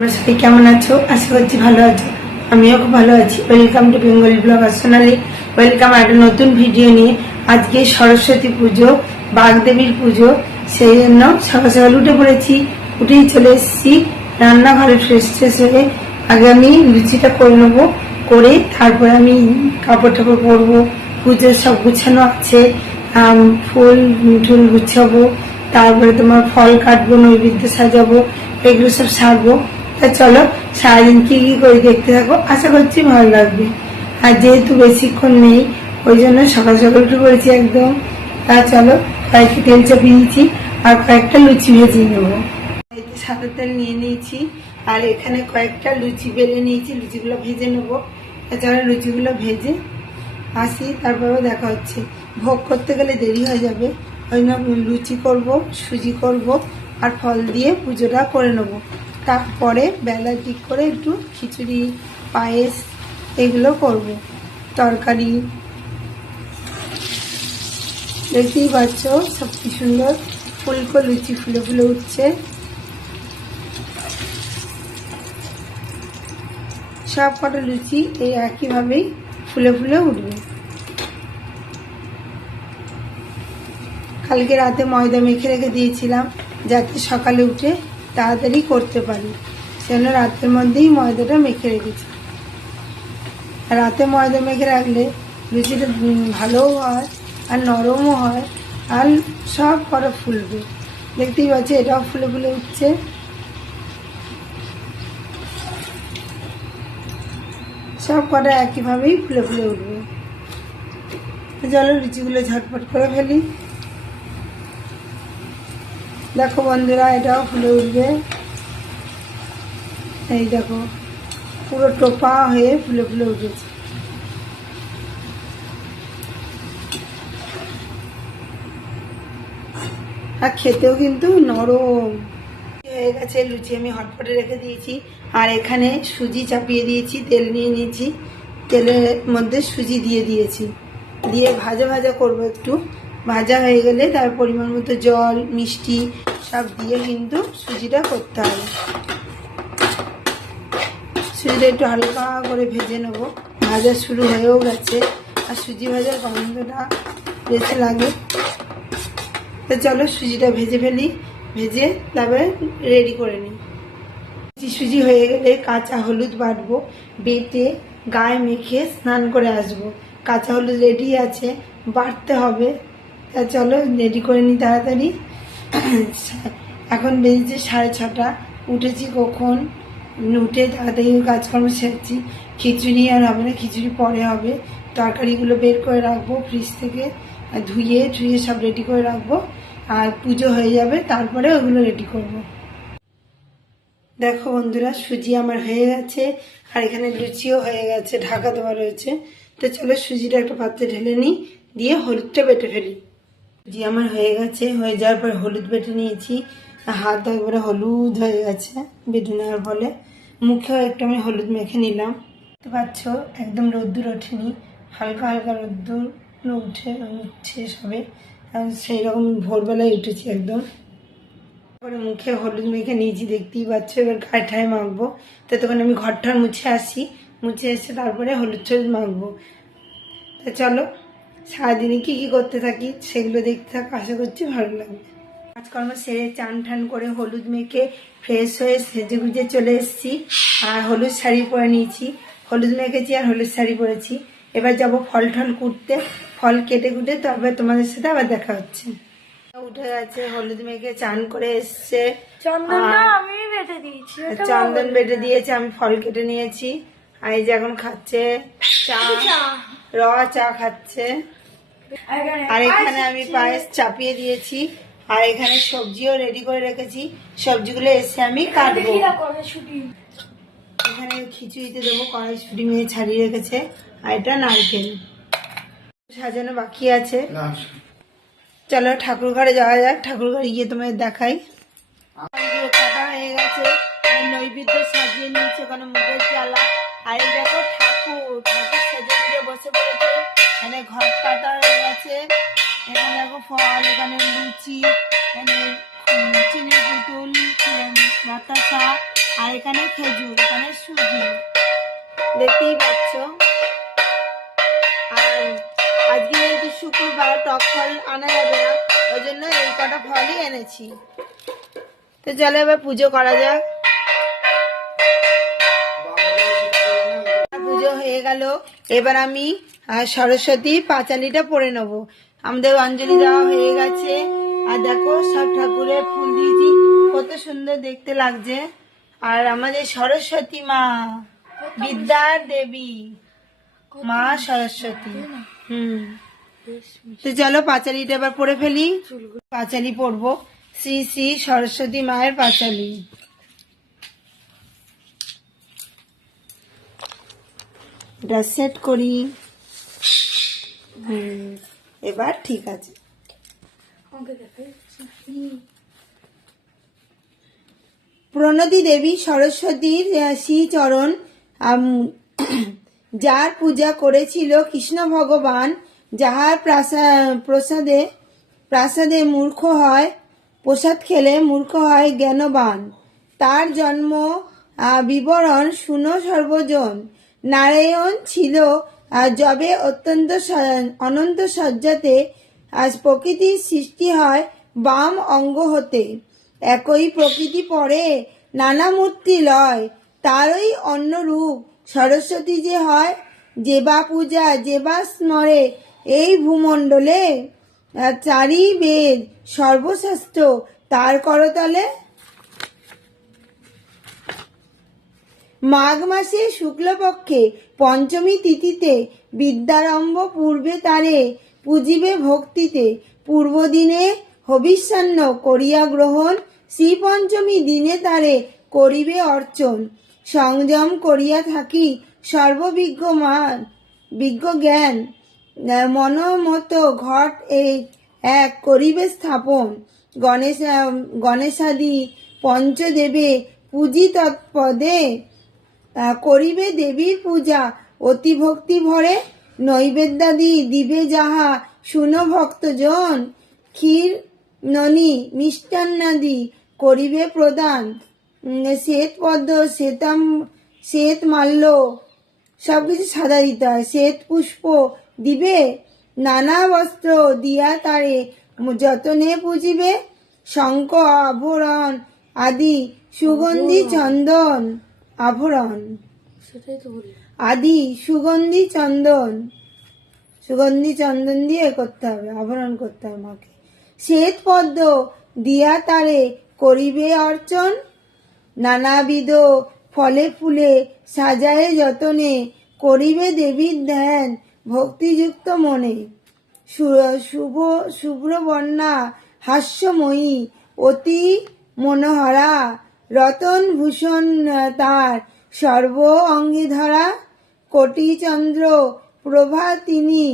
সবাই কেমন আছো? আশা করছি ভালো আছো। আমিও খুব ভালো আছি। Welcome to Bengali blogger Sonali. Welcome একটা নতুন ভিডিও নিয়ে। আজকে সরস্বতী পুজো, বাগদেবীর পুজো, সেই জন্য সকাল সকাল উঠে পড়েছি। উঠেই চলে এসেছি রান্নাঘরে ফ্রেশ ফ্রেশ হয়ে। আগে আমি লুচিটা করে নেবো, করে তারপরে আমি কাপড় টাপড় পরবো। পুজোর সব গুছানো আছে, ফুল টুল গুছাবো, তারপরে তোমার ফল কাটবো, নৈবেদ্য সাজাবো, এগুলো সব সারবো। তা চলো সারাদিন কি কি করে দেখতে থাকো, আশা করছি ভালো লাগবে। আর যেহেতু বেশিক্ষণ নেই, ওই জন্য সকাল সকাল উঠে পড়েছি একদম। তা চলো কয়েকটা তেল চাপিয়ে নিয়েছি আর কয়েকটা লুচি ভেজে নেবো। সাদা তেল নিয়ে নিয়েছি আর এখানে কয়েকটা লুচি বেলে নিয়েছি, লুচিগুলো ভেজে নেবো। চলো লুচিগুলো ভেজে আসি, তারপরেও দেখা হচ্ছে। ভোগ করতে গেলে দেরি হয়ে যাবে, ওই জন্য লুচি করব, সুজি করব আর ফল দিয়ে পুজোটা করে নেব। তারপরে বেলার দিক করে একটু খিচুড়ি, পায়েস এগুলো করব, তরকারি। দেখতেই পাচ্ছ সব কি সুন্দর ফুলকো লুচি ফুলে ফুলে উঠছে। সব কটা লুচি এই একইভাবেই ফুলে ফুলে উঠবে। কালকে রাতে ময়দা মেখে রেখে দিয়েছিলাম যাতে সকালে উঠে তাড়াতাড়ি করতে পারি, সেজন্য রাতের মধ্যেই ময়দাটা মেখে রেখেছি। রাতে ময়দা মেখে রাখলে লুচিটা ভালোও হয় আর নরমও হয় আর সব কটা ফুলবে। দেখতেই পাচ্ছি এটাও ফুলে ফুলে উঠছে। সব কটা একইভাবেই ফুলে ফুলে উঠবে। চলো লুচিগুলো ঝটপট করে ফেলি। দেখো বন্ধুরা, এটাও ফুলে উঠবে। এই দেখো পুরো টোপা হয়ে ফুলে ফুলে উঠেছে। আর খেতেও কিন্তু নরম হয়ে গেছে। লুচি আমি হটপটে রেখে দিয়েছি আর এখানে সুজি চাপিয়ে দিয়েছি, তেল নিয়ে নিয়েছি, তেলের মধ্যে সুজি দিয়ে দিয়েছি, দিয়ে ভাজা ভাজা করবো। একটু ভাজা হয়ে গেলে তার পরিমাণ মতো জল, মিষ্টি সব দিয়ে কিন্তু সুজিটা করতে হবে। সুজিটা একটু হালকা করে ভেজে নেবো। ভাজা শুরু হয়েও গেছে আর সুজি ভাজার গন্ধটা বেশি লাগে। তো চলো সুজিটা ভেজে ফেলি, ভেজে তারপরে রেডি করে নিই। সুজি হয়ে গেলে কাঁচা হলুদ বাটবো, বেটে গায়ে মেখে স্নান করে আসবো। কাঁচা হলুদ রেডি আছে, বাটতে হবে। তা চলো রেডি করে নিই তাড়াতাড়ি। এখন বেজেছে 6:30। উঠেছি কখন, উঠে তাড়াতাড়ি কাজকর্ম সেরছি। খিচুড়ি আর হবে না, খিচুড়ি পরে হবে। তরকারিগুলো বের করে রাখবো ফ্রিজ থেকে, ধুয়ে ধুয়ে সব রেডি করে রাখবো। আর পুজো হয়ে যাবে তারপরে ওগুলো রেডি করবো। দেখো বন্ধুরা, সুজি আমার হয়ে গেছে আর এখানে লুচিও হয়ে গেছে, ঢাকা দেওয়া রয়েছে। তো চলো সুজিটা একটা পাত্রে ঢেলে নিই, দিয়ে হলুদটা বেটে ফেলি। সুজি আমার হয়ে গেছে, হয়ে যাওয়ার পর হলুদ বেটে নিয়েছি। হাত একবারে হলুদ হয়ে গেছে বেটে নেওয়ার ফলে। মুখেও একটু আমি হলুদ মেখে নিলাম। দেখতে পাচ্ছ একদম রোদ্দুর ওঠেনি, হালকা হালকা রোদ্দুর উঠছে সবে। সেই রকম ভোরবেলায় উঠেছি একদম। তারপরে মুখে হলুদ মেখে নিয়েছি, দেখতেই পাচ্ছ। এবার গায়ে ঠায় মাখবো। ততক্ষণ আমি ঘরটা মুছে আসি, মুছে এসে তারপরে হলুদ টলুদ মাখবো। তা চলো সারাদিনে কি কি করতে থাকি সেগুলো দেখতে থাকো, আশা করছি ভালো লাগবে। কাজকর্ম সেরে চান ঠান করে হলুদ মেখে ফ্রেশ হয়ে সেজে গুজে চলে এসেছি আর হলুদ শাড়ি পরে নিয়েছি। হলুদ মেখেছি আর হলুদ শাড়ি পরেছি। এবার যাবো ফল টল কুটতে, ফল কেটে কুটে তারপরে তোমাদের সাথে আবার দেখা হচ্ছে। উঠে গেছে, হলুদ মেখে চান করে এসছে, চন্দন বেটে দিয়েছে, আমি ফল কেটে নিয়েছি। আর এই যে এখন খাচ্ছে চা, র চা খাচ্ছে। আর এখানে আমি পায়েস চাপিয়ে দিয়েছি আর এখানে সবজিও রেডি করে রেখেছি। সবজিগুলো এসে আমি কাটবো। এখানে খিচুড়িতে দেবো, কড়াইশুঁটি মেয়ে ছাড়িয়ে রেখেছে। আর এটা নারকেল সাজানো বাকি আছে। চলো ঠাকুর ঘরে যাওয়া যাক, ঠাকুর ঘরে গিয়ে তোমাদের দেখাই। কাটা হয়ে গেছে, নৈবেদ্য সাজিয়ে নিয়েছে, ওখানে মুগের জ্বালা। আর এই দেখো ঠাকুর সেজে গুজে বসে পড়েছে। এখানে ঘর পাতা হয়ে গেছে। এখানে দেখো ফল, এখানে লুচি, এখানে চিনির পুতুল, বাতাসা, আর এখানে খেজুর, এখানে সুজি, দেখতেই পাচ্ছ। আর আজকে যেহেতু শুক্রবার, টক ফল আনা যাবে না, ওই জন্য এই কটা ফলই এনেছি। তো চলো এবার পুজো করা যাক। পুজো হয়ে গেল, এবার আমি সরস্বতী পাঁচালিটা পড়ে নেব। আমাদের অঞ্জলি দেওয়া হয়ে গেছে। আর দেখো সব ঠাকুরের ফুল দিয়েছি, কত সুন্দর দেখতে লাগছে। আর আমাদের সরস্বতী মা, বিদ্যার দেবী মা সরস্বতী। তো চলো পাঁচালিটা এবার পড়ে ফেলি। পাঁচালি পড়বো, শ্রী শ্রী সরস্বতী মায়ের পাঁচালি। এটা সেট করি। এবার ঠিক আছে। প্রণতি দেবী সরস্বতীর শ্রীচরণ, যার পূজা করেছিল কৃষ্ণ ভগবান, যাহার প্রাসাদে মূর্খ হয়, প্রসাদ খেলে মূর্খ হয় জ্ঞানবান। তার জন্ম বিবরণ শুনো সর্বজন। নারায়ণ ছিল যবে অনন্ত সজ্জাতে, আজ প্রকৃতির সৃষ্টি হয় বাম অঙ্গ হতে। একই প্রকৃতি পরে নানা মূর্তি লয়, তারই অন্য রূপ সরস্বতী যে হয়। যেবা পূজা যেবা স্মরে এই ভূমণ্ডলে, চারি বেদ সর্বশ্রেষ্ঠ তার করতলে। মাঘ মাসে শুক্লপক্ষে পঞ্চমী তিথিতে, বিদ্যারম্ভ পূর্বে তারে পূজিবে ভক্তিতে। পূর্বদিনে হবিষ্যান্ন করিয়া গ্রহণ, শ্রী পঞ্চমী দিনে তারে করিবে অর্চন। সংযম করিয়া থাকি সর্ববিজ্ঞ মান, বিজ্ঞ জ্ঞান, মনোমত ঘট এক করিবে স্থাপন। গণেশাদি পঞ্চদেবে পূজি তৎপদে, করিবে দেবীর পূজা অতি ভক্তি ভরে। নৈবেদ্যাদি দিবে যাহা শুনো ভক্তজন, ক্ষীর ননি মিষ্টান্নাদি করিবে প্রদান। শ্বেত পদ্ম শ্বেত মাল্য সবকিছু সাদা দিতে হয়। শ্বেত পুষ্প দিবে, নানা বস্ত্র দিয়া তারে যতনে পুজিবে। শঙ্খ আভরণ আদি সুগন্ধি চন্দন, আভরণ আদি সুগন্ধি চন্দন দিয়ে করতে হবে, আভরণ করতে হবে মাকে। শ্বেত পদ্ম দিয়া তারে করিবে অর্চন। নানাবিধ ফলে ফুলে সাজায়ে যতনে, করিবে দেবীর ধ্যান ভক্তিযুক্ত মনে। শুভ্রবর্ণা হাস্যময়ী অতি মনোহরা, রতন ভূষণ তার সর্ব অঙ্গে ধরা। কোটি চন্দ্র প্রভা তিনি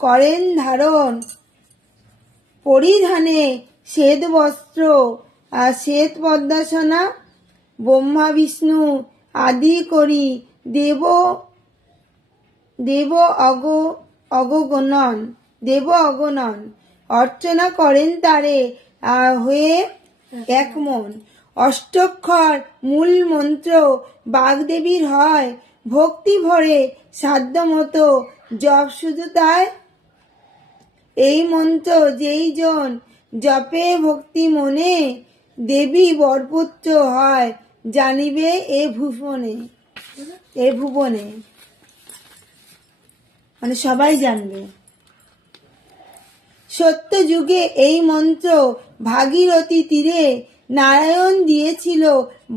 করেন ধারণ, পরিধানে শ্বেত বস্ত্র শ্বেত পদ্মাসনা। ব্রহ্মা বিষ্ণু আদি করি দেব অগণন, অর্চনা করেন তারে হয়ে এক মন। অষ্টক্ষর মূল মন্ত্র বাগদেবীর হয়, ভক্তি ভরে সাধ্য মতো জপ শুধু তাই। এই মন্ত্র যেই জন জপে ভক্তি মনে, দেবী বরপুত্র হয় জানিবে এ ভুবনে, মানে সবাই জানবে। সত্য যুগে এই মন্ত্র ভাগীরথী তীরে, নারায়ণ দিয়েছিল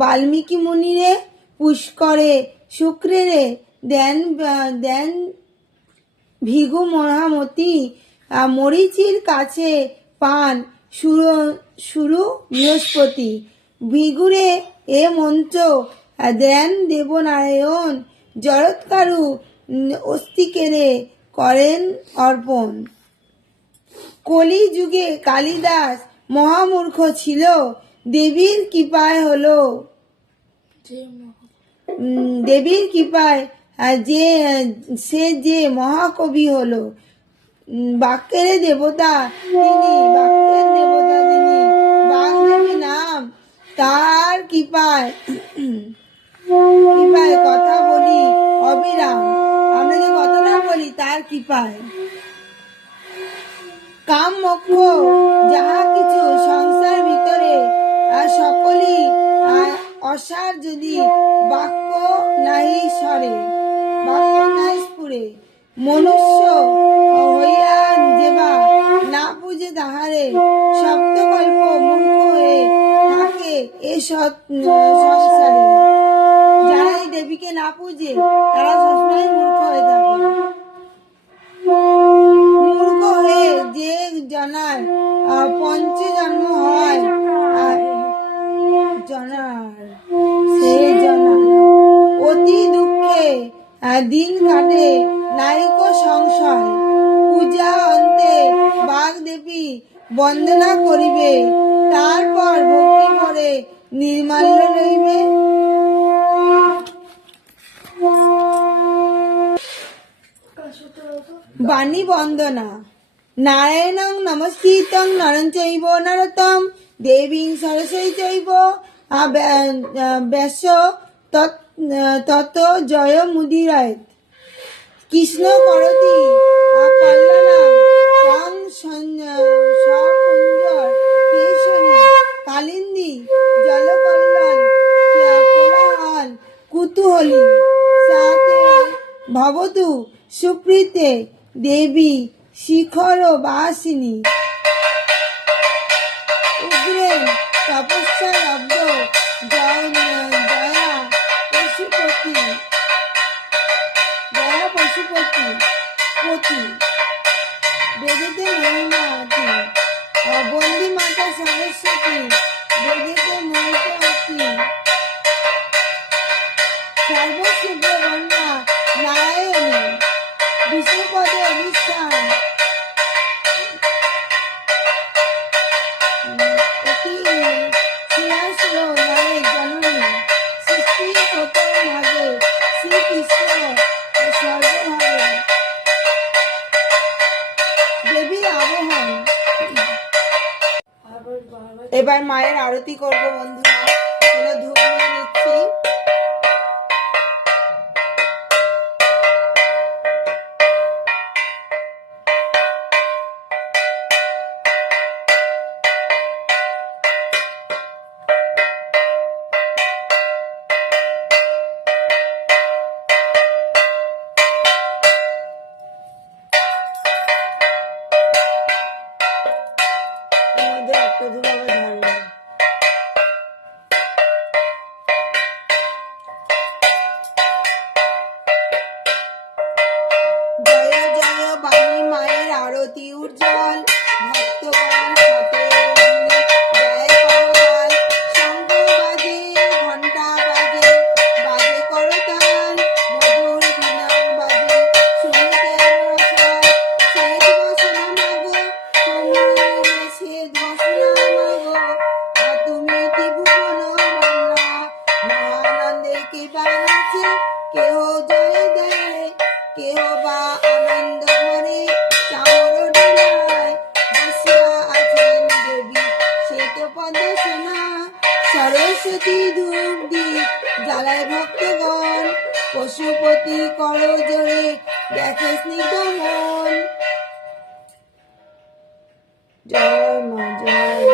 বাল্মীকি মুনিরে। পুষ্করে শুক্রেরে দেন ভিগু মহামতি, মরিচির কাছে পান শুরু বৃহস্পতি। ভিগুরে এ মন্ত্র দেন দেবনারায়ণ, জরৎকারু অস্তিকেরে করেন অর্পণ। কলি যুগে কালিদাস মহামূর্খ ছিল, দেবীর কৃপায় হলো, দেবীর কৃপায় যে মহাকবি হলো। বাক্যের দেবতা তিনি, বাগদেবী নাম তার কৃপায় কথা বলি অবিরাম। আমরা যে কথাটা বলি তার কৃপায়। কাম মোক্ষ যাহা কিছু সংসার ভিতরে সকলই অসার, যদি বাক্য নাই স্বরে, বাক্য নাই স্ফুরে, মনুষ্য হইয়া যেবা না পূজে তাহারে সপ্তকল্প মূর্খ হয়ে থাকে এ সংসারে। যারা এই দেবীকে না পূজে তারা সবসময় মূর্খ হয়ে থাকে। মূর্খ হয়ে যে জনার পঞ্চজন্ম হয় অতি দুঃখে দিন কাটে নাইক সংশয়। পূজা অন্তে বাগদেবী বন্দনা করিবে, তারপর ভক্তি করে নির্মাল্য লইবে। বাণী বন্দনা। নারায়ণং নমস্কৃতং নরং চৈব নরোত্তমং দেবীং সরস্বতী চৈব ব্যাস তত জয় মুদিরায়। কৃষ্ণ করতি কল্যাণং সকুঞ্জর কেশরী কালিন্দী জলকল্যাণ কোলাহল কুতূহলী সাতে ভবতু সুপ্রীতে দেবী শিখর বাসিনী। উগ্রেণ তপস্যা লব্ধ দয়া পশুপতি পতি বেদেতে মহিমাতি বন্দী মাতা সরস্বতী বেদেতে মহিমাতি সর্বশুভ্রবর্ণা নারায়ণী বিষ্ণুপদে অধিষ্ঠান অতি শ্রেয়াস্র নারী জননী সৃষ্টি প্রথম ভাগে শ্রীকৃষ্ণ সর্বভাবে দেবীর আবহন। এবার মায়ের আরতি করবো বন্ধুরা। ধূপ নিয়ে নিচ্ছি। সরস্বতী ধূপ দীপ জ্বালায় ভক্তগণ, পশুপতি কর জোরে দেখে স্নিগ্ধ মন। জয় মা জয়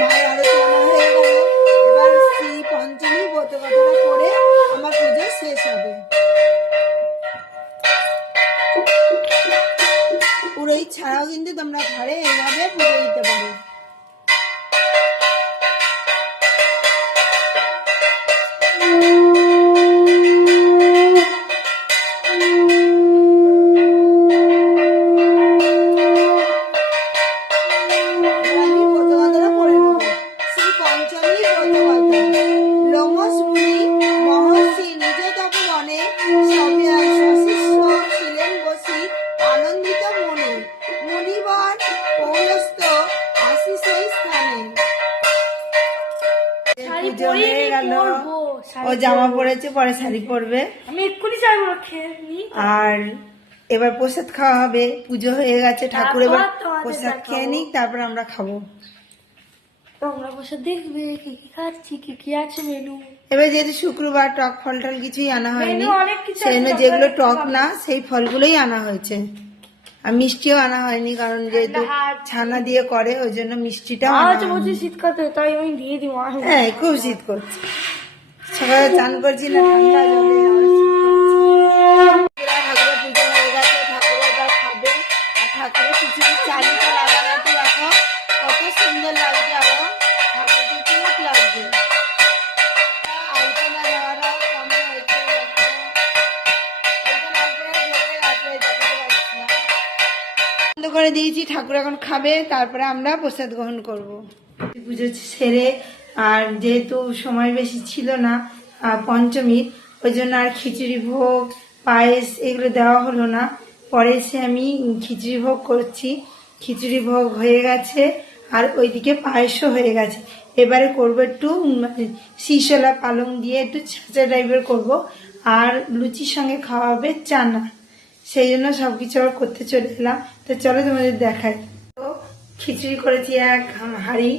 মায়ের আরতি আমার হয়ে গেল। এবার শ্রী পঞ্চমী ব্রত কথাটা পড়ে আমার পুজো শেষ হবে। পুরোহিত ছাড়াও কিন্তু তোমরা ঘরে এইভাবে পুজো দিতে পারো। ও জামা পরেছে, পরে শাড়ি পরবে। আমি এক্ষুনি যাবো খেয়ে নি। আর এবার প্রসাদ খাওয়া হবে, পুজো হয়ে গেছে, ঠাকুর এবার তারপর তোমাদের প্রসাদ খেয়ে দেখাবো। নিক, তারপর আমরা খাবো। তোমরা বসে দেখবে কি কি খাচ্ছি, কি কি আছে মেনু। এবার যেহেতু শুক্রবার, টক ফল টল কিছুই আনা হয়নি, মেনু অনেক কিছু সেই জন্য আছে, যেগুলো তোমরা টক দেখতে না সেই ফলগুলোই আনা হয়েছে। আর মিষ্টিও আনা হয়নি, কারণ যেহেতু হাট। ছানা দিয়ে করে ওই জন্য মিষ্টিটাও মা আনা হচ্ছে হয়নি। বলছি শীত করতে, তাই আমি দিয়ে দিই। হ্যাঁ, খুব শীত করছে, সকালে চান করছি না ঠান্ডা জলে, আর শীত করছে। ঠাকুরের পুজো হয়ে গেছে, ঠাকুর এবার খাবে। আর ঠাকুরের খিচুড়ি চালিটা লাগানোতে দেখো কত সুন্দর লাগছে, আরো ঠাকুরকে কিউট লাগছে। আলপনা দেওয়াটাও কেমন হয়েছে দেখো। এখানে আলপনা ঢেকে রাখবে, দেখাতে পারছি না। বন্ধ করে দিয়েছি, ঠাকুর এখন খাবে, তারপরে আমরা প্রসাদ গ্রহণ করব। পুজো সেরে, আর যেহেতু সময় বেশি ছিল না পঞ্চমীর, ওই জন্য আর খিচুড়ি ভোগ, পায়েস এগুলো দেওয়া হলো না। পরে এসে আমি খিচুড়ি ভোগ করছি। খিচুড়ি ভোগ হয়ে গেছে, আর ওইদিকে পায়েসও হয়ে গেছে। এবারে করবো একটু শিশলা পালং দিয়ে একটু ছাঁচা টাইপের করবো, আর লুচির সঙ্গে খাওয়া হবে চানা। সেই জন্য সবকিছু আবার করতে চলে এলাম। তো চলো তোমাদের দেখাই। তো খিচুড়ি করেছি এক হাঁড়ি,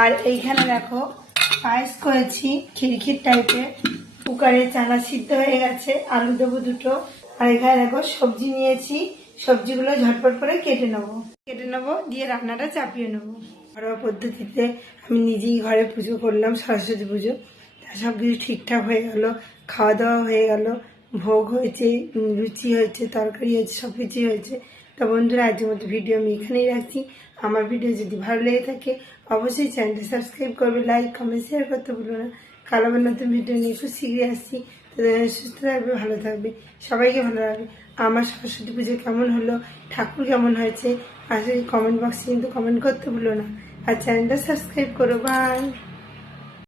আর এইখানে দেখো পায়েস করেছি খিরখির টাইপের। কুকারে চানা সিদ্ধ হয়ে গেছে, আলু দেবো দুটো। আর এখানে দেখো সবজি নিয়েছি, সবজিগুলো ঝটপট করে কেটে নেবো, দিয়ে রান্নাটা চাপিয়ে নেবো। ঘরোয়া পদ্ধতিতে আমি নিজেই ঘরে পুজো করলাম, সরস্বতী পুজো। সব কিছু ঠিকঠাক হয়ে গেল, খাওয়া দাওয়া হয়ে গেল, ভোগ হয়েছে, লুচি হয়েছে, তরকারি হয়েছে, সব কিছুই হয়েছে। তো বন্ধুরা, আজকের মতো ভিডিও আমি এখানেই রাখছি। আমার ভিডিও যদি ভালো লেগে থাকে অবশ্যই চ্যানেলটি সাবস্ক্রাইব করবে, লাইক কমেন্ট শেয়ার করতে ভুলো না। কাল আবার নতুন ভিডিও নিয়ে খুব শীঘ্রই আসছি। তাদের সুস্থ থাকবে, ভালো থাকবে, সবাইকে ভালো লাগবে। আমার সরস্বতী পুজো কেমন হলো, ঠাকুর কেমন হয়েছে, আসলে কমেন্ট বক্সে কিন্তু কমেন্ট করতে ভুলো না। আর চ্যানেলটা সাবস্ক্রাইব করো। বাই।